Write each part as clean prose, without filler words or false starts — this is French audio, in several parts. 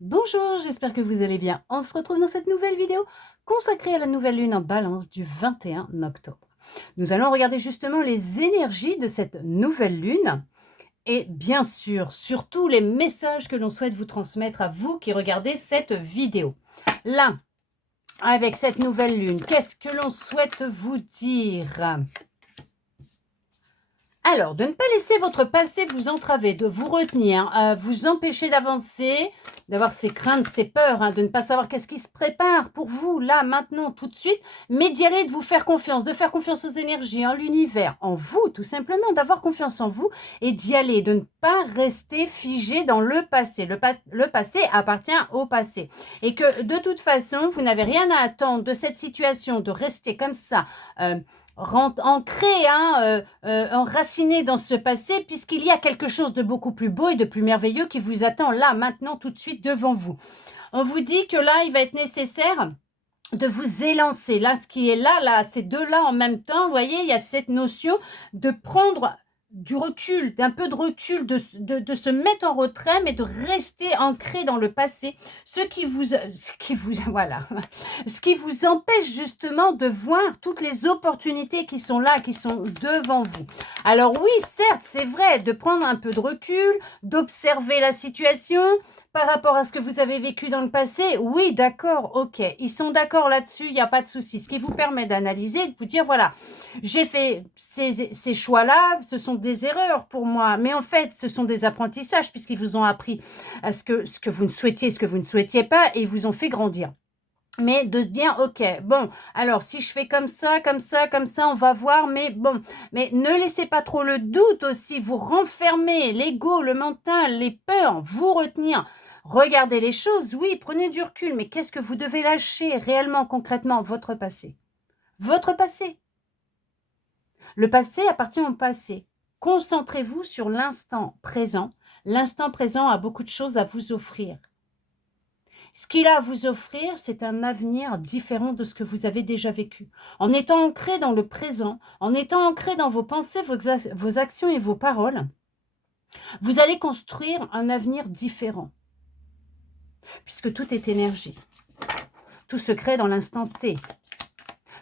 Bonjour, j'espère que vous allez bien. On se retrouve dans cette nouvelle vidéo consacrée à la nouvelle lune en balance du 21 octobre. Nous allons regarder justement les énergies de cette nouvelle lune et bien sûr, surtout les messages que l'on souhaite vous transmettre à vous qui regardez cette vidéo. Là, avec cette nouvelle lune, qu'est-ce que l'on souhaite vous dire ? Alors, de ne pas laisser votre passé vous entraver, de vous retenir, vous empêcher d'avancer, d'avoir ces craintes, ces peurs, de ne pas savoir qu'est-ce qui se prépare pour vous, là, maintenant, tout de suite, mais d'y aller, de vous faire confiance, de faire confiance aux énergies, en l'univers, en vous, tout simplement, d'avoir confiance en vous et d'y aller, de ne pas rester figé dans le passé. Le passé appartient au passé. Et que, de toute façon, vous n'avez rien à attendre de cette situation, de rester comme ça, ancré, enraciné dans ce passé, puisqu'il y a quelque chose de beaucoup plus beau et de plus merveilleux qui vous attend là, maintenant, tout de suite devant vous. On vous dit que là, il va être nécessaire de vous élancer. Là, ce qui est là, ces deux-là en même temps, vous voyez, il y a cette notion de prendre du recul, d'un peu de recul, de se mettre en retrait, mais de rester ancré dans le passé, voilà, ce qui vous empêche justement de voir toutes les opportunités qui sont là, qui sont devant vous. Alors oui, certes, c'est vrai, de prendre un peu de recul, d'observer la situation, par rapport à ce que vous avez vécu dans le passé, oui, d'accord, ok. Ils sont d'accord là-dessus, il n'y a pas de souci. Ce qui vous permet d'analyser, de vous dire, voilà, j'ai fait ces choix-là, ce sont des erreurs pour moi. Mais en fait, ce sont des apprentissages puisqu'ils vous ont appris à ce que vous ne souhaitiez, ce que vous ne souhaitiez pas et ils vous ont fait grandir. Mais de se dire, ok, bon, alors si je fais comme ça, on va voir, mais bon, mais ne laissez pas trop le doute aussi, vous renfermer, l'ego, le mental, les peurs, vous retenir. Regardez les choses, oui, prenez du recul, mais qu'est-ce que vous devez lâcher réellement, concrètement? Votre passé. Votre passé. Le passé appartient au passé. Concentrez-vous sur l'instant présent. L'instant présent a beaucoup de choses à vous offrir. Ce qu'il a à vous offrir, c'est un avenir différent de ce que vous avez déjà vécu. En étant ancré dans le présent, en étant ancré dans vos pensées, vos actions et vos paroles, vous allez construire un avenir différent. Puisque tout est énergie. Tout se crée dans l'instant T.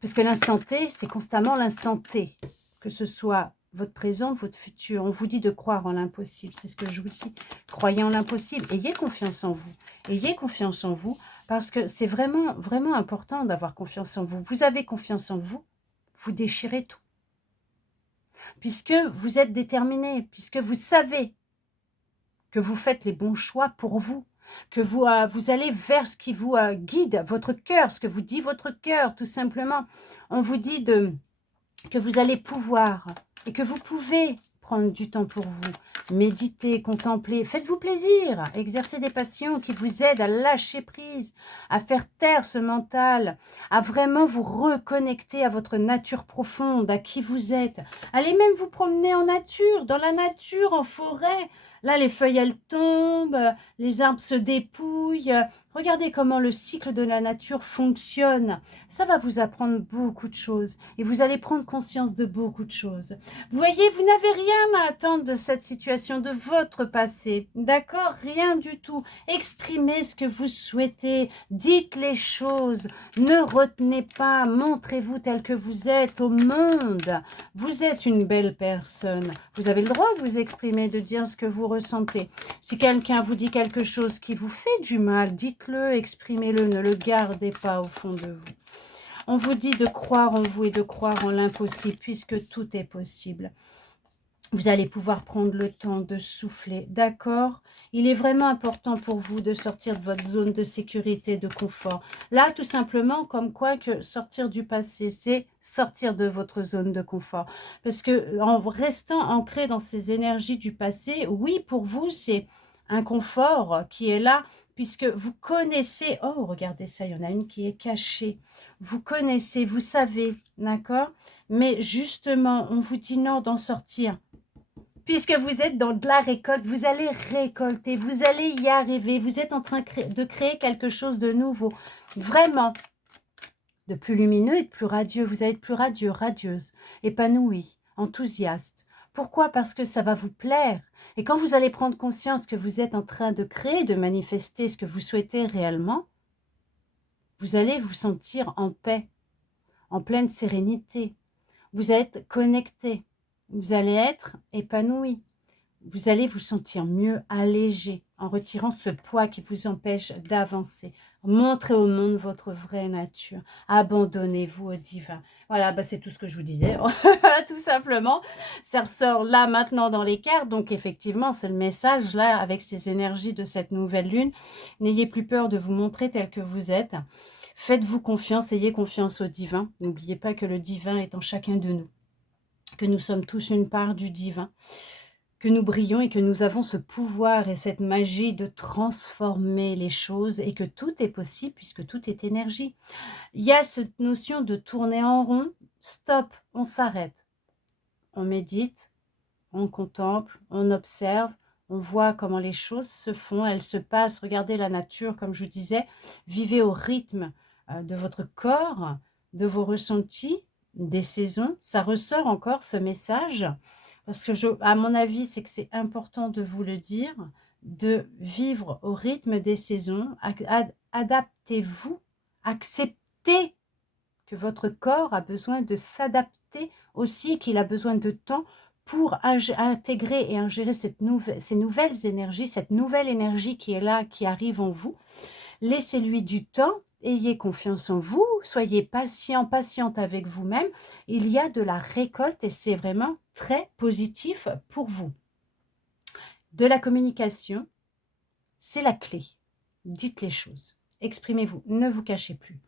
Puisque l'instant T, c'est constamment l'instant T. Que ce soit votre présent, votre futur. On vous dit de croire en l'impossible. C'est ce que je vous dis. Croyez en l'impossible. Ayez confiance en vous. Ayez confiance en vous parce que c'est vraiment, vraiment important d'avoir confiance en vous. Vous avez confiance en vous, vous déchirez tout. Puisque vous êtes déterminé, puisque vous savez que vous faites les bons choix pour vous, que vous allez vers ce qui vous guide, votre cœur, ce que vous dit votre cœur, tout simplement. On vous dit que vous allez pouvoir et que vous pouvez prendre du temps pour vous, méditer, contempler, faites-vous plaisir, exercez des passions qui vous aident à lâcher prise, à faire taire ce mental, à vraiment vous reconnecter à votre nature profonde, à qui vous êtes. Allez même vous promener en nature, dans la nature, en forêt. Là, les feuilles, elles tombent, les arbres se dépouillent. Regardez comment le cycle de la nature fonctionne. Ça va vous apprendre beaucoup de choses et vous allez prendre conscience de beaucoup de choses. Vous voyez, vous n'avez rien à attendre de cette situation, de votre passé. D'accord? Rien du tout. Exprimez ce que vous souhaitez. Dites les choses. Ne retenez pas. Montrez-vous tel que vous êtes au monde. Vous êtes une belle personne. Vous avez le droit de vous exprimer, de dire ce que vous ressentez. Si quelqu'un vous dit quelque chose qui vous fait du mal, dites-le, exprimez-le, ne le gardez pas au fond de vous. On vous dit de croire en vous et de croire en l'impossible, puisque tout est possible. Vous allez pouvoir prendre le temps de souffler, d'accord? Il est vraiment important pour vous de sortir de votre zone de sécurité, de confort. Là, tout simplement, comme quoi que sortir du passé, c'est sortir de votre zone de confort. Parce que en restant ancré dans ces énergies du passé, oui, pour vous, c'est un confort qui est là, puisque vous connaissez... Oh, regardez ça, il y en a une qui est cachée. Vous connaissez, vous savez, d'accord? Mais justement, on vous dit non d'en sortir. Puisque vous êtes dans de la récolte, vous allez récolter, vous allez y arriver, vous êtes en train de créer quelque chose de nouveau, vraiment, de plus lumineux et de plus radieux. Vous allez être plus radieux, radieuse, épanoui, enthousiaste, Pourquoi? Parce que ça va vous plaire. Et quand vous allez prendre conscience que vous êtes en train de créer, de manifester ce que vous souhaitez réellement, vous allez vous sentir en paix, en pleine sérénité. Vous êtes connecté. Vous allez être épanoui. Vous allez vous sentir mieux, allégé, en retirant ce poids qui vous empêche d'avancer. Montrez au monde votre vraie nature. Abandonnez-vous au divin. Voilà, c'est tout ce que je vous disais, tout simplement. Ça ressort là, maintenant, dans les cartes. Donc, effectivement, c'est le message, là, avec ces énergies de cette nouvelle lune. N'ayez plus peur de vous montrer tel que vous êtes. Faites-vous confiance, ayez confiance au divin. N'oubliez pas que le divin est en chacun de nous, que nous sommes tous une part du divin, que nous brillons et que nous avons ce pouvoir et cette magie de transformer les choses et que tout est possible puisque tout est énergie. Il y a cette notion de tourner en rond. Stop, on s'arrête. On médite, on contemple, on observe, on voit comment les choses se font, elles se passent. Regardez la nature, comme je vous disais. Vivez au rythme de votre corps, de vos ressentis, des saisons. Ça ressort encore ce message. Parce que, à mon avis, c'est que c'est important de vous le dire, de vivre au rythme des saisons. Adaptez-vous, acceptez que votre corps a besoin de s'adapter aussi, qu'il a besoin de temps pour intégrer et ingérer ces nouvelles énergies, cette nouvelle énergie qui est là, qui arrive en vous. Laissez-lui du temps. Ayez confiance en vous, soyez patient, patiente avec vous-même. Il y a de la récolte et c'est vraiment très positif pour vous. De la communication, c'est la clé. Dites les choses, exprimez-vous, ne vous cachez plus.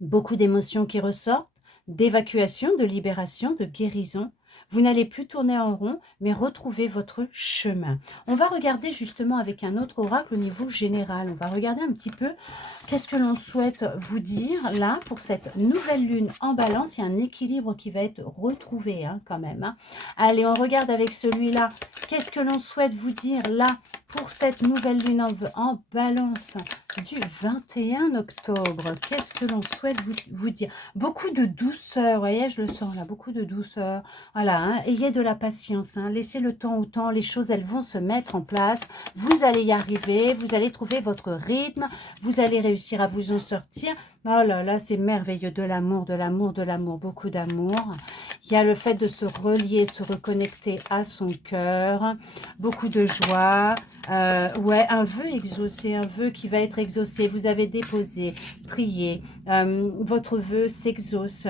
Beaucoup d'émotions qui ressortent, d'évacuation, de libération, de guérison. Vous n'allez plus tourner en rond, mais retrouver votre chemin. On va regarder justement avec un autre oracle au niveau général. On va regarder un petit peu qu'est-ce que l'on souhaite vous dire là pour cette nouvelle lune en balance. Il y a un équilibre qui va être retrouvé quand même. Allez, on regarde avec celui-là. Qu'est-ce que l'on souhaite vous dire là pour cette nouvelle lune en balance du 21 octobre? Qu'est-ce que l'on souhaite vous dire? Beaucoup de douceur, vous voyez, je le sens là, beaucoup de douceur. Voilà, ayez de la patience, laissez le temps au temps, les choses, elles vont se mettre en place. Vous allez y arriver, vous allez trouver votre rythme, vous allez réussir à vous en sortir. Oh là là, c'est merveilleux, de l'amour, de l'amour, de l'amour, beaucoup d'amour. Il y a le fait de se relier, de se reconnecter à son cœur, beaucoup de joie. Ouais, un vœu exaucé, un vœu qui va être exaucé. Vous avez déposé, prié, votre vœu s'exauce.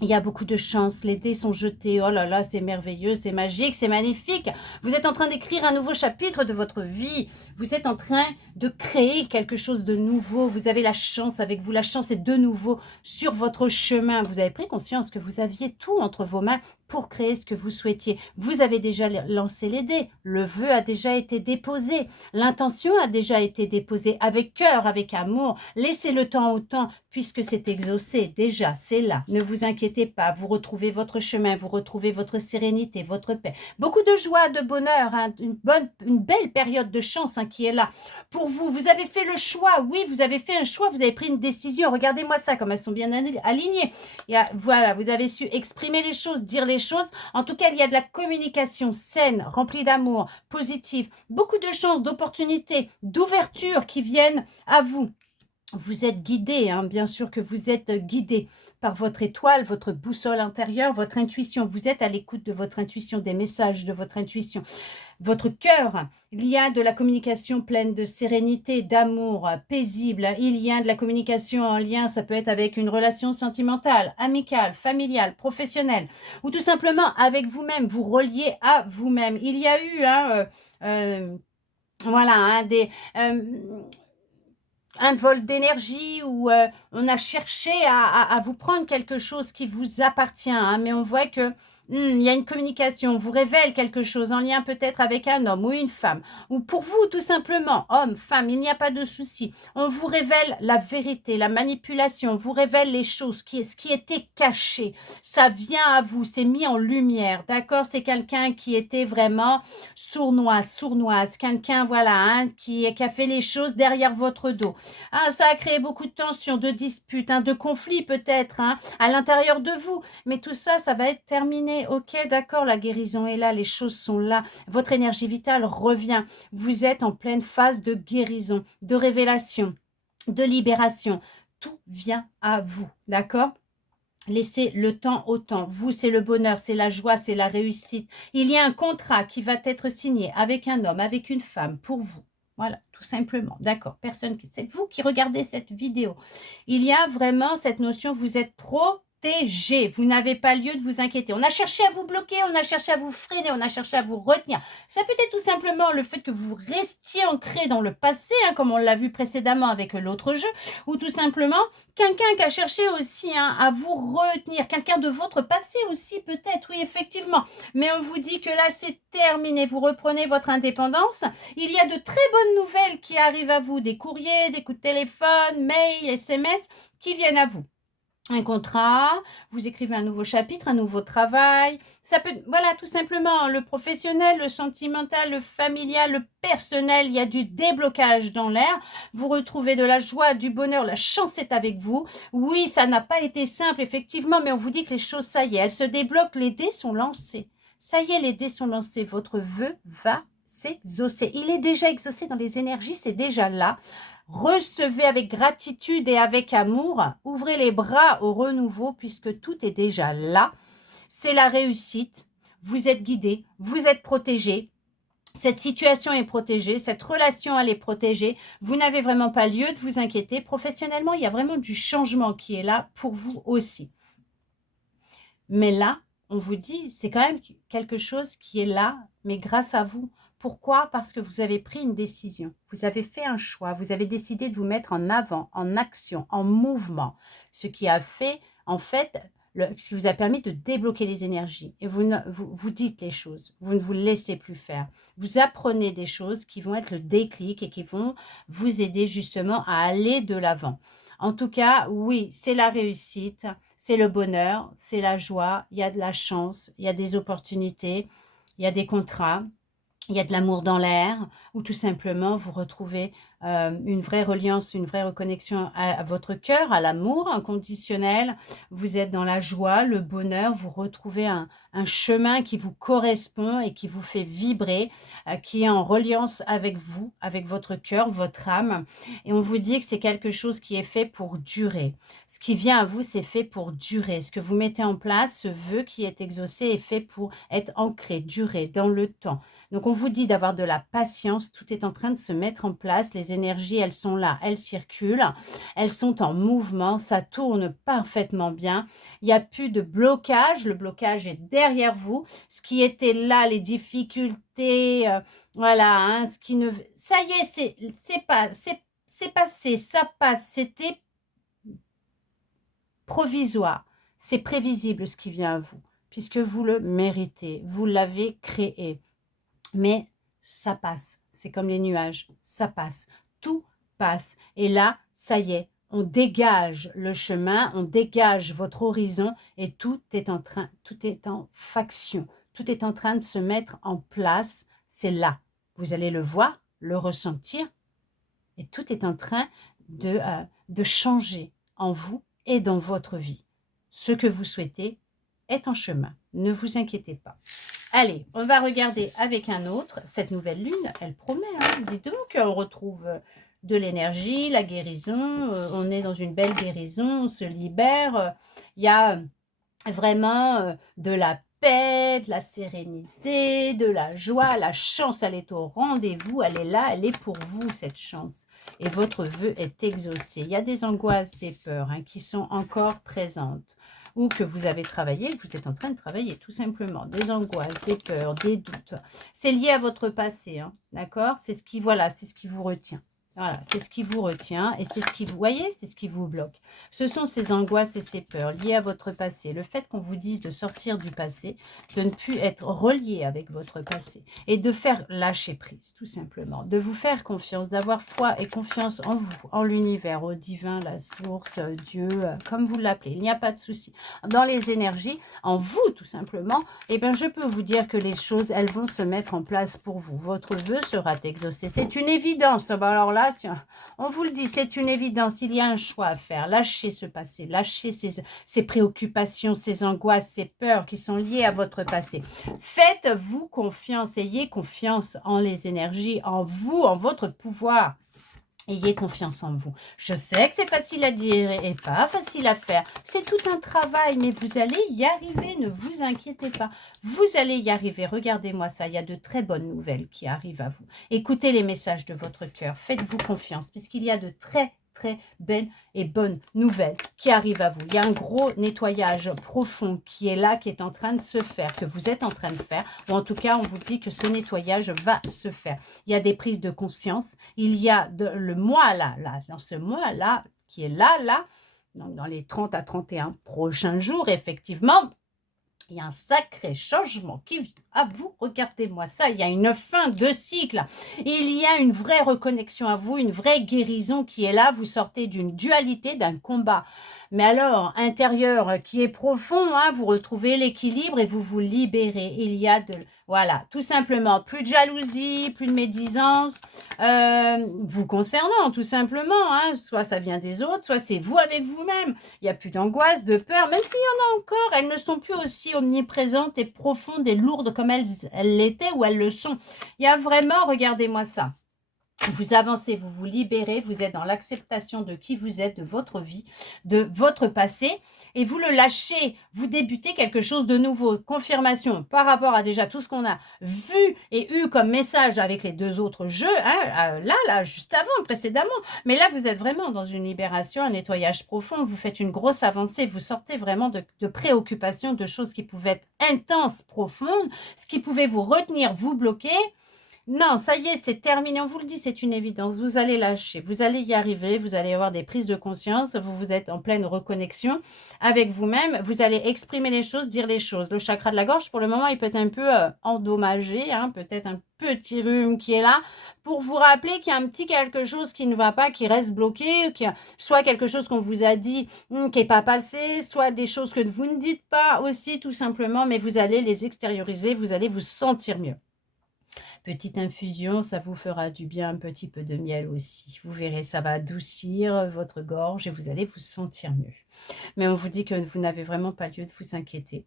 Il y a beaucoup de chance, les dés sont jetés, oh là là, c'est merveilleux, c'est magique, c'est magnifique. Vous êtes en train d'écrire un nouveau chapitre de votre vie. Vous êtes en train de créer quelque chose de nouveau. Vous avez la chance avec vous, la chance est de nouveau sur votre chemin. Vous avez pris conscience que vous aviez tout entre vos mains pour créer ce que vous souhaitiez. Vous avez déjà lancé les dés, le vœu a déjà été déposé, l'intention a déjà été déposée avec cœur, avec amour. Laissez le temps au temps puisque c'est exaucé déjà, c'est là. Ne vous inquiétez pas, vous retrouvez votre chemin, vous retrouvez votre sérénité, votre paix. Beaucoup de joie, de bonheur, une belle période de chance qui est là. Pour vous, vous avez fait le choix, oui, vous avez fait un choix, vous avez pris une décision. Regardez-moi ça, comme elles sont bien alignées. Voilà, vous avez su exprimer les choses, dire les choses. En tout cas, il y a de la communication saine, remplie d'amour, positive. Beaucoup de chances, d'opportunités, d'ouverture qui viennent à vous. Vous êtes guidé, bien sûr que vous êtes guidé par votre étoile, votre boussole intérieure, votre intuition. Vous êtes à l'écoute de votre intuition, des messages de votre intuition. Votre cœur, il y a de la communication pleine de sérénité, d'amour, paisible. Il y a de la communication en lien, ça peut être avec une relation sentimentale, amicale, familiale, professionnelle, ou tout simplement avec vous-même, vous reliez à vous-même. Il y a eu, voilà, un vol d'énergie où on a cherché à vous prendre quelque chose qui vous appartient, mais on voit que il y a une communication, on vous révèle quelque chose en lien peut-être avec un homme ou une femme, ou pour vous tout simplement, homme, femme, il n'y a pas de souci. On vous révèle la vérité, la manipulation, on vous révèle les choses, ce qui était caché. Ça vient à vous, c'est mis en lumière, d'accord? C'est quelqu'un qui était vraiment sournoise, quelqu'un, voilà, qui a fait les choses derrière votre dos. Ça a créé beaucoup de tensions, de disputes, de conflits peut-être, à l'intérieur de vous. Mais tout ça, ça va être terminé. comprenez, ok, d'accord, la guérison est là, les choses sont là, votre énergie vitale revient. Vous êtes en pleine phase de guérison, de révélation, de libération. Tout vient à vous, d'accord? Laissez le temps au temps. Vous, c'est le bonheur, c'est la joie, c'est la réussite. Il y a un contrat qui va être signé avec un homme, avec une femme, pour vous. Voilà, tout simplement. D'accord, personne qui... C'est vous qui regardez cette vidéo. Il y a vraiment cette notion, vous êtes protégé. Vous n'avez pas lieu de vous inquiéter. On a cherché à vous bloquer, on a cherché à vous freiner, on a cherché à vous retenir. Ça peut être tout simplement le fait que vous restiez ancré dans le passé, hein, comme on l'a vu précédemment avec l'autre jeu, ou tout simplement quelqu'un qui a cherché aussi à vous retenir, quelqu'un de votre passé aussi peut-être, oui effectivement, mais on vous dit que là c'est terminé, vous reprenez votre indépendance, il y a de très bonnes nouvelles qui arrivent à vous, des courriers, des coups de téléphone, mails, SMS qui viennent à vous. Un contrat, vous écrivez un nouveau chapitre, un nouveau travail. Ça peut, voilà, tout simplement, le professionnel, le sentimental, le familial, le personnel, il y a du déblocage dans l'air. Vous retrouvez de la joie, du bonheur, la chance est avec vous. Oui, ça n'a pas été simple, effectivement, mais on vous dit que les choses, ça y est, elles se débloquent, les dés sont lancés. Ça y est, les dés sont lancés, votre vœu va s'exaucer. Il est déjà exaucé dans les énergies, c'est déjà là. Recevez avec gratitude et avec amour. Ouvrez les bras au renouveau puisque tout est déjà là. C'est la réussite. Vous êtes guidé, vous êtes protégé. Cette situation est protégée, cette relation elle est protégée. Vous n'avez vraiment pas lieu de vous inquiéter. Professionnellement, il y a vraiment du changement qui est là pour vous aussi. Mais là, on vous dit, c'est quand même quelque chose qui est là, mais grâce à vous. Pourquoi? Parce que vous avez pris une décision, vous avez fait un choix, vous avez décidé de vous mettre en avant, en action, en mouvement, ce qui a fait, en fait, ce qui vous a permis de débloquer les énergies. Et vous dites les choses, vous ne vous laissez plus faire. Vous apprenez des choses qui vont être le déclic et qui vont vous aider justement à aller de l'avant. En tout cas, oui, c'est la réussite, c'est le bonheur, c'est la joie, il y a de la chance, il y a des opportunités, il y a des contrats. Il y a de l'amour dans l'air, ou tout simplement vous retrouvez une vraie reliance, une vraie reconnexion à votre cœur, à l'amour inconditionnel. Vous êtes dans la joie, le bonheur, vous retrouvez un chemin qui vous correspond et qui vous fait vibrer, qui est en reliance avec vous, avec votre cœur, votre âme. Et on vous dit que c'est quelque chose qui est fait pour durer. Ce qui vient à vous, c'est fait pour durer. Ce que vous mettez en place, ce vœu qui est exaucé, est fait pour être ancré, durer dans le temps. Donc, on vous dit d'avoir de la patience. Tout est en train de se mettre en place. Les énergies, elles sont là, elles circulent. Elles sont en mouvement. Ça tourne parfaitement bien. Il n'y a plus de blocage. Le blocage est derrière vous. Ce qui était là, les difficultés, voilà, hein, ce qui ne... Ça y est, c'est passé, ça passe. C'était provisoire. C'est prévisible ce qui vient à vous, puisque vous le méritez. Vous l'avez créé. Mais ça passe, c'est comme les nuages, ça passe, tout passe. Et là, ça y est, on dégage le chemin, on dégage votre horizon et tout est en faction, tout est en train de se mettre en place, c'est là. Vous allez le voir, le ressentir et tout est en train de changer en vous et dans votre vie. Ce que vous souhaitez est en chemin, ne vous inquiétez pas. Allez, on va regarder avec un autre. Cette nouvelle lune, elle promet. Hein, dis donc, on retrouve de l'énergie, la guérison. On est dans une belle guérison, on se libère. Il y a vraiment de la paix, de la sérénité, de la joie. La chance, elle est au rendez-vous. Elle est là, elle est pour vous, cette chance. Et votre vœu est exaucé. Il y a des angoisses, des peurs hein, qui sont encore présentes. Ou que vous avez travaillé, que vous êtes en train de travailler, tout simplement. Des angoisses, des peurs, des doutes. C'est lié à votre passé, hein, d'accord? C'est ce qui, voilà, c'est ce qui vous retient. Voilà, c'est ce qui vous retient et c'est ce qui vous, voyez, c'est ce qui vous bloque. Ce sont ces angoisses et ces peurs liées à votre passé. Le fait qu'on vous dise de sortir du passé, de ne plus être relié avec votre passé et de faire lâcher prise, tout simplement. De vous faire confiance, d'avoir foi et confiance en vous, en l'univers, au divin, la source, Dieu, comme vous l'appelez. Il n'y a pas de souci. Dans les énergies, en vous, tout simplement, eh bien, je peux vous dire que les choses, elles vont se mettre en place pour vous. Votre vœu sera exaucé. C'est une évidence. Alors là, là, on vous le dit, c'est une évidence, il y a un choix à faire. Lâchez ce passé, lâchez ces préoccupations, ces angoisses, ces peurs qui sont liées à votre passé. Faites-vous confiance, ayez confiance en les énergies, en vous, en votre pouvoir. Ayez confiance en vous. Je sais que c'est facile à dire et pas facile à faire. C'est tout un travail, mais vous allez y arriver. Ne vous inquiétez pas. Vous allez y arriver. Regardez-moi ça. Il y a de très bonnes nouvelles qui arrivent à vous. Écoutez les messages de votre cœur. Faites-vous confiance, puisqu'il y a de très belles et bonnes nouvelles qui arrivent à vous. Il y a un gros nettoyage profond qui est là, qui est en train de se faire, que vous êtes en train de faire, ou en tout cas, on vous dit que ce nettoyage va se faire. Il y a des prises de conscience, il y a le mois là, dans ce mois-là, qui est là, donc dans les 30 à 31 prochains jours, effectivement, il y a un sacré changement qui vient à vous. Regardez-moi ça, il y a une fin de cycle. Il y a une vraie reconnexion à vous, une vraie guérison qui est là. Vous sortez d'une dualité, d'un combat. Mais alors, intérieur qui est profond, hein, vous retrouvez l'équilibre et vous vous libérez. Il y a voilà, tout simplement, plus de jalousie, plus de médisance, vous concernant, tout simplement. Hein, soit ça vient des autres, soit c'est vous avec vous-même. Il n'y a plus d'angoisse, de peur, même s'il y en a encore, elles ne sont plus aussi omniprésentes et profondes et lourdes comme elles l'étaient ou elles le sont. Il y a vraiment, regardez-moi ça. Vous avancez, vous vous libérez, vous êtes dans l'acceptation de qui vous êtes, de votre vie, de votre passé, et vous le lâchez, vous débutez quelque chose de nouveau. Confirmation par rapport à déjà tout ce qu'on a vu et eu comme message avec les deux autres jeux, hein, là, juste avant, précédemment. Mais là, vous êtes vraiment dans une libération, un nettoyage profond, vous faites une grosse avancée, vous sortez vraiment de préoccupations, de choses qui pouvaient être intenses, profondes, ce qui pouvait vous retenir, vous bloquer. Non, ça y est, c'est terminé. On vous le dit, c'est une évidence. Vous allez lâcher, vous allez y arriver, vous allez avoir des prises de conscience, vous êtes en pleine reconnexion avec vous-même. Vous allez exprimer les choses, dire les choses. Le chakra de la gorge, pour le moment, il peut être un peu endommagé, hein, peut-être un petit rhume qui est là, pour vous rappeler qu'il y a un petit quelque chose qui ne va pas, qui reste bloqué, soit quelque chose qu'on vous a dit qui n'est pas passé, soit des choses que vous ne dites pas aussi, tout simplement, mais vous allez les extérioriser, vous allez vous sentir mieux. Petite infusion, ça vous fera du bien, un petit peu de miel aussi. Vous verrez, ça va adoucir votre gorge et vous allez vous sentir mieux. Mais on vous dit que vous n'avez vraiment pas lieu de vous inquiéter.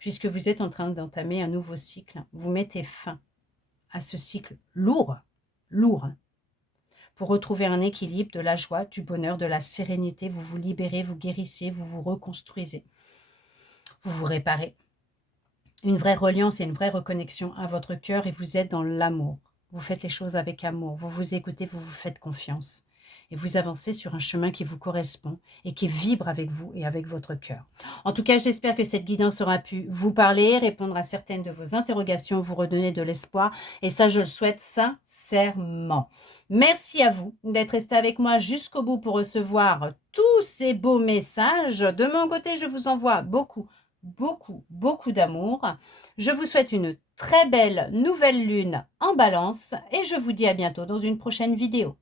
Puisque vous êtes en train d'entamer un nouveau cycle, vous mettez fin à ce cycle lourd, pour retrouver un équilibre, de la joie, du bonheur, de la sérénité. Vous vous libérez, vous guérissez, vous vous reconstruisez, vous vous réparez. Une vraie reliance et une vraie reconnexion à votre cœur et vous êtes dans l'amour. Vous faites les choses avec amour, vous vous écoutez, vous vous faites confiance. Et vous avancez sur un chemin qui vous correspond et qui vibre avec vous et avec votre cœur. En tout cas, j'espère que cette guidance aura pu vous parler, répondre à certaines de vos interrogations, vous redonner de l'espoir. Et ça, je le souhaite sincèrement. Merci à vous d'être resté avec moi jusqu'au bout pour recevoir tous ces beaux messages. De mon côté, je vous envoie beaucoup d'amour. Je vous souhaite une très belle nouvelle lune en balance et je vous dis à bientôt dans une prochaine vidéo.